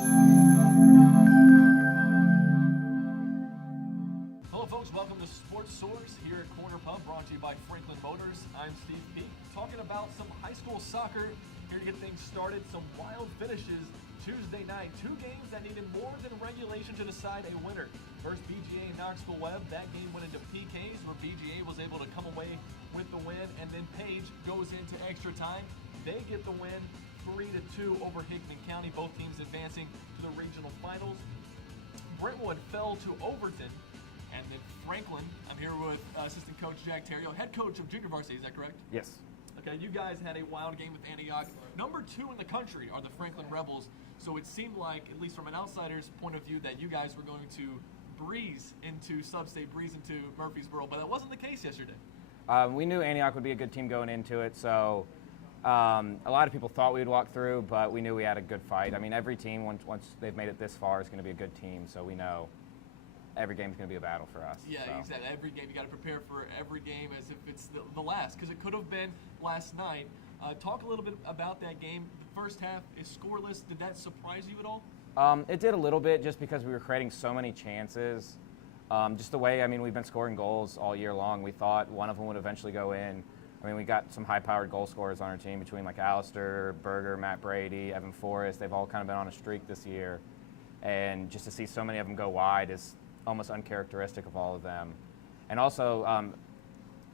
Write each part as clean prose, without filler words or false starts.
Hello, folks. Welcome to Sports Source here at Corner Pub, brought to you by Franklin Motors. I'm Steve Peak, talking about some high school soccer. Here to get things started, some wild finishes Tuesday night. Two games that needed more than regulation to decide a winner. First, BGA and Knoxville Webb. That game went into PKs, where BGA was able to come away with the win, and then Page goes into extra time. They get the win 3-2 over Hickman County, both teams advancing to the regional finals. Brentwood fell to Overton, and then Franklin. I'm here with assistant coach Jack Terrio, head coach of junior varsity. Is that correct? Yes. Okay, you guys had a wild game with Antioch. Number 2 in the country are the Franklin Rebels, so it seemed like, at least from an outsider's point of view, that you guys were going to breeze into Sub-State, breeze into Murfreesboro, but that wasn't the case yesterday. We knew Antioch would be a good team going into it, so a lot of people thought we would walk through, but we knew we had a good fight. I mean, every team, once they've made it this far, is going to be a good team, so we know every game is going to be a battle for us. Yeah, so. exactly. Every game, you got to prepare for every game as if it's the last, because it could have been last night. Talk a little bit about that game. The first half is scoreless. Did that surprise you at all? It did a little bit, just because we were creating so many chances. Just the way, I mean, we've been scoring goals all year long. We thought one of them would eventually go in. I mean, we got some high-powered goal scorers on our team between like Alistair, Berger, Matt Brady, Evan Forrest. They've all kind of been on a streak this year. And just to see so many of them go wide is almost uncharacteristic of all of them. And also,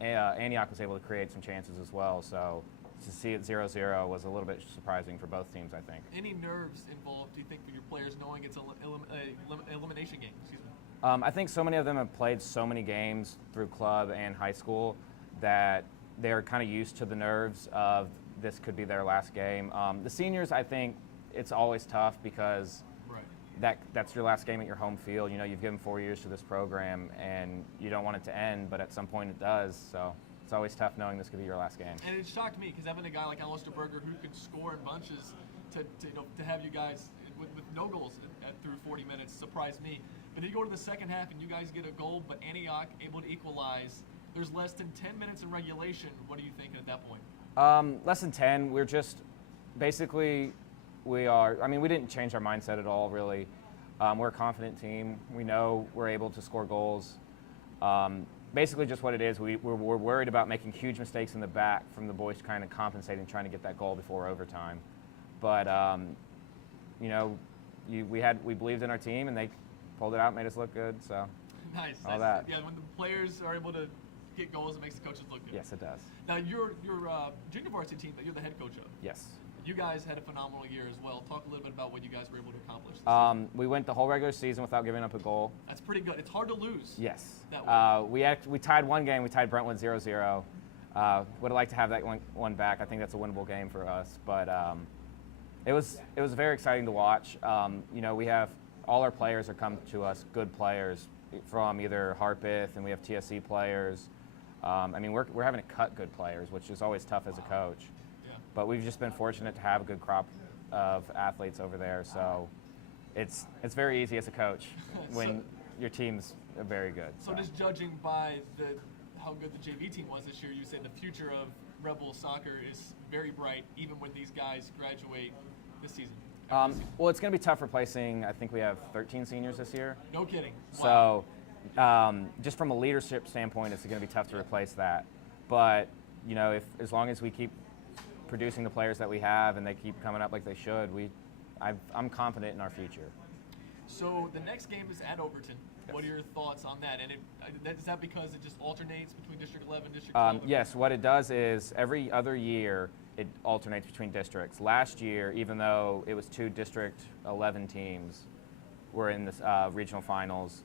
Antioch was able to create some chances as well. So to see it 0-0 was a little bit surprising for both teams, I think. Any nerves involved, do you think, for your players knowing it's an elimination game? Excuse me. I think so many of them have played so many games through club and high school that they're kind of used to the nerves of this could be their last game. The seniors, I think it's always tough because that's your last game at your home field. You know, you've given 4 years to this program, and you don't want it to end, but at some point it does. So it's always tough knowing this could be your last game. And it shocked me because having a guy like Alistair Berger who can score in bunches to have you guys with no goals through 40 minutes surprised me. But then you go to the second half and you guys get a goal, but Antioch able to equalize. There's less than 10 minutes in regulation. What are you thinking at that point? Less than 10. We're just basically. We didn't change our mindset at all, really. We're a confident team. We know we're able to score goals. Basically just what it is, we're worried about making huge mistakes in the back from the boys kind of compensating, trying to get that goal before overtime. But, we believed in our team, and they pulled it out, made us look good, so nice. all that. Yeah, when the players are able to get goals, it makes the coaches look good. Yes, it does. Now, your junior varsity team that you're the head coach of. Yes. You guys had a phenomenal year as well. Talk a little bit about what you guys were able to accomplish. We went the whole regular season without giving up a goal. That's pretty good. It's hard to lose. Yes. That way. We tied one game. We tied Brentwood 0-0. Would have liked to have that one back. I think that's a winnable game for us. But it was very exciting to watch. We have all our players are come to us, good players from either Harpeth, and we have TSC players. We're having to cut good players, which is always tough as a coach. But we've just been fortunate to have a good crop of athletes over there. So it's very easy as a coach when your team's very good. So just judging by how good the JV team was this year, you said the future of Rebel soccer is very bright, even when these guys graduate this season. Well, it's going to be tough replacing. I think we have 13 seniors this year. No kidding. Wow. So just from a leadership standpoint, it's going to be tough to replace that. But as long as we keep producing the players that we have and they keep coming up like they should, I'm confident in our future. So the next game is at Overton. Yes. What are your thoughts on that? And is that because it just alternates between District 11 and District 12? Yes, what it does is every other year it alternates between districts. Last year, even though it was 2 District 11 teams were in the regional finals,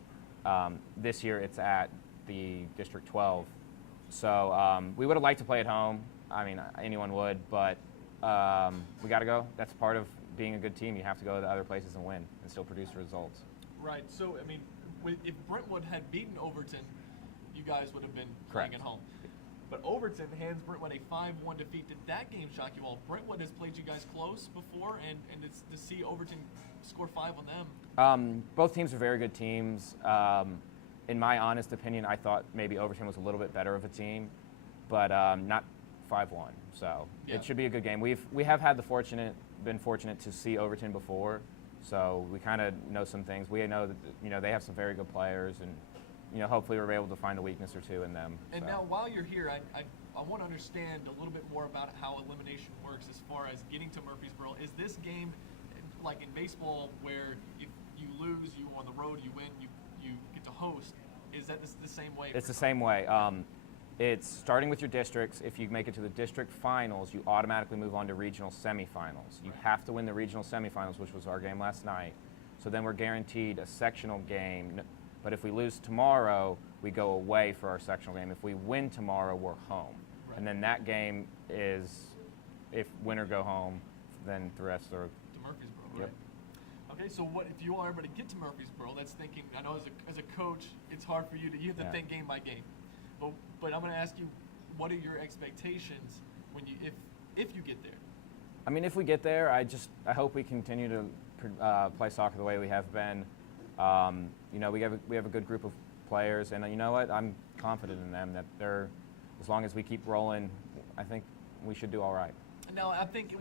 this year it's at the District 12. So we would have liked to play at home. I mean, anyone would, but we got to go. That's part of being a good team. You have to go to other places and win and still produce results. Right. So, if Brentwood had beaten Overton, you guys would have been playing at home. But Overton hands Brentwood a 5-1 defeat. Did that game shock you all? Brentwood has played you guys close before, and it's to see Overton score 5 on them. Both teams are very good teams. In my honest opinion, I thought maybe Overton was a little bit better of a team, but not 5-1. So it should be a good game. We have had been fortunate to see Overton before, So we kind of know some things. We know that they have some very good players, and hopefully we're able to find a weakness or two in them. And so. now, while you're here, I want to understand a little bit more about how elimination works as far as getting to Murfreesboro. Is this game like in baseball, where if you lose, you on the road, you win, you get to host? Is that the same way? It's the same way. It's starting with your districts. If you make it to the district finals, you automatically move on to regional semifinals. You have to win the regional semifinals, which was our game last night. So then we're guaranteed a sectional game. But if we lose tomorrow, we go away for our sectional game. If we win tomorrow, we're home. Right. And then that game is, if winner go home, then the rest are To Murfreesboro, Yep. right? Okay, so what if you are able to get to Murfreesboro? That's thinking. I know as a coach, it's hard for you have to Yeah. think game by game. But I'm going to ask you, what are your expectations when if you get there? I mean, if we get there, I hope we continue to play soccer the way we have been. We have a good group of players, and you know what? I'm confident in them that as long as we keep rolling, I think we should do all right. Now, I think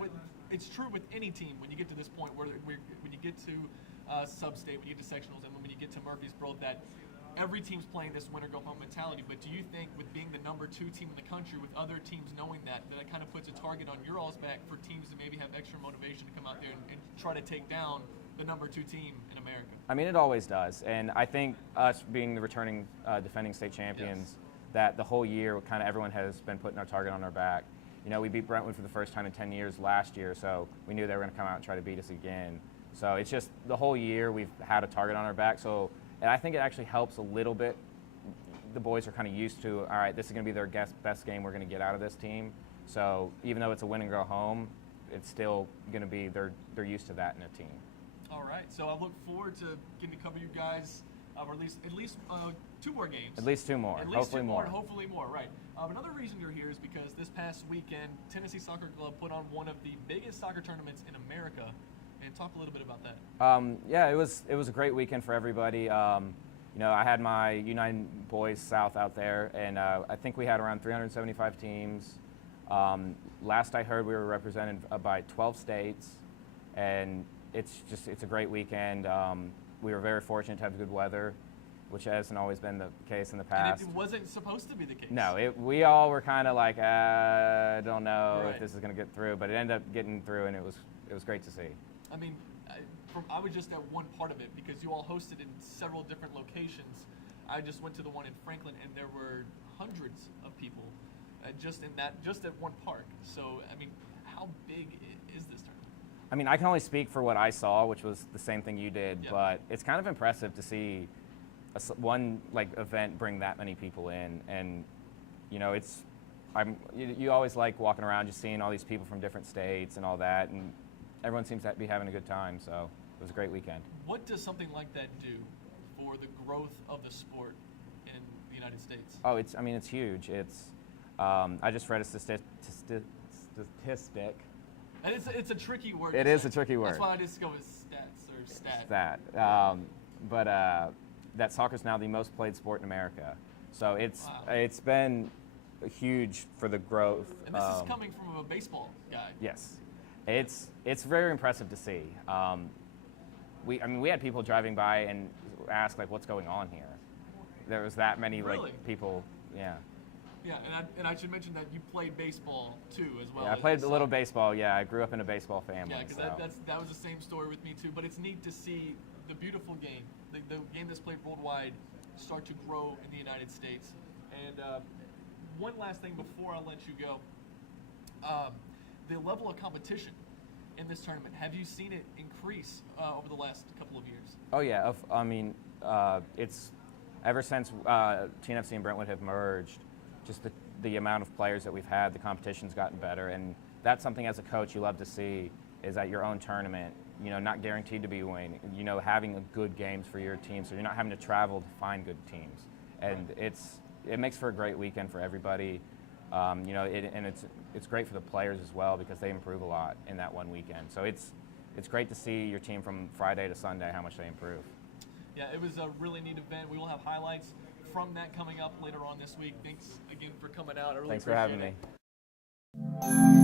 it's true with any team when you get to this point when you get to sub-state, when you get to sectionals, and when you get to Murfreesboro, that every team's playing this win-or-go-home mentality. But do you think with being the number 2 team in the country, with other teams knowing that it kind of puts a target on your all's back for teams to maybe have extra motivation to come out there and try to take down the number 2 team in America? I mean, it always does. And I think us being the returning defending state champions, that the whole year kind of everyone has been putting our target on our back. We beat Brentwood for the first time in 10 years last year, so we knew they were going to come out and try to beat us again. So it's just the whole year we've had a target on our back. And I think it actually helps a little bit. The boys are kind of used to, all right, this is going to be their best game we're going to get out of this team. So even though it's a win and go home, it's still going to be, they're used to that in a team. All right, so I look forward to getting to cover you guys, or at least 2 more games. At least 2 more. At least hopefully 2 more. And hopefully more, right. Another reason you're here is because this past weekend, Tennessee Soccer Club put on one of the biggest soccer tournaments in America. And talk a little bit about that. Yeah, it was a great weekend for everybody. I had my United Boys South out there, and I think we had around 375 teams. Last I heard, we were represented by 12 states, and it's a great weekend. We were very fortunate to have good weather, which hasn't always been the case in the past. And it wasn't supposed to be the case. No, we all were kind of like, I don't know Right. if this is going to get through, but it ended up getting through, and it was great to see. I mean, I was just at one part of it because you all hosted in several different locations. I just went to the one in Franklin, and there were hundreds of people just at one park. So, I mean, how big is this tournament? I mean, I can only speak for what I saw, which was the same thing you did, Yep. but it's kind of impressive to see one event bring that many people in, and you always like walking around just seeing all these people from different states and all that, and everyone seems to be having a good time, so it was a great weekend. What does something like that do for the growth of the sport in the United States? Oh, it's huge. I just read a statistic. And it's a tricky word. It to is say. a tricky word. That's why I just go with stats or stat. That soccer's now the most played sport in America. So Wow. it's been huge for the growth. And this is coming from a baseball guy. Yes, it's very impressive to see. We had people driving by and ask like, "What's going on here?" There was that many Really? people. Yeah. Yeah, and I should mention that you played baseball too, as well. Yeah, I as played a little soccer. baseball. Yeah, I grew up in a baseball family. Yeah, because so. that was the same story with me too. But it's neat to see the beautiful game, the game that's played worldwide, start to grow in the United States. And one last thing before I let you go, the level of competition in this tournament, have you seen it increase over the last couple of years? Oh yeah, it's ever since TNFC and Brentwood have merged, just the amount of players that we've had, the competition's gotten better, and that's something as a coach you love to see, is at your own tournament, not guaranteed to be winning, having good games for your team, so you're not having to travel to find good teams, and it makes for a great weekend for everybody, and it's great for the players as well because they improve a lot in that one weekend. So it's great to see your team from Friday to Sunday how much they improve. Yeah, it was a really neat event. We will have highlights from that coming up later on this week. Thanks again for coming out. I really Thanks for appreciate having it. me.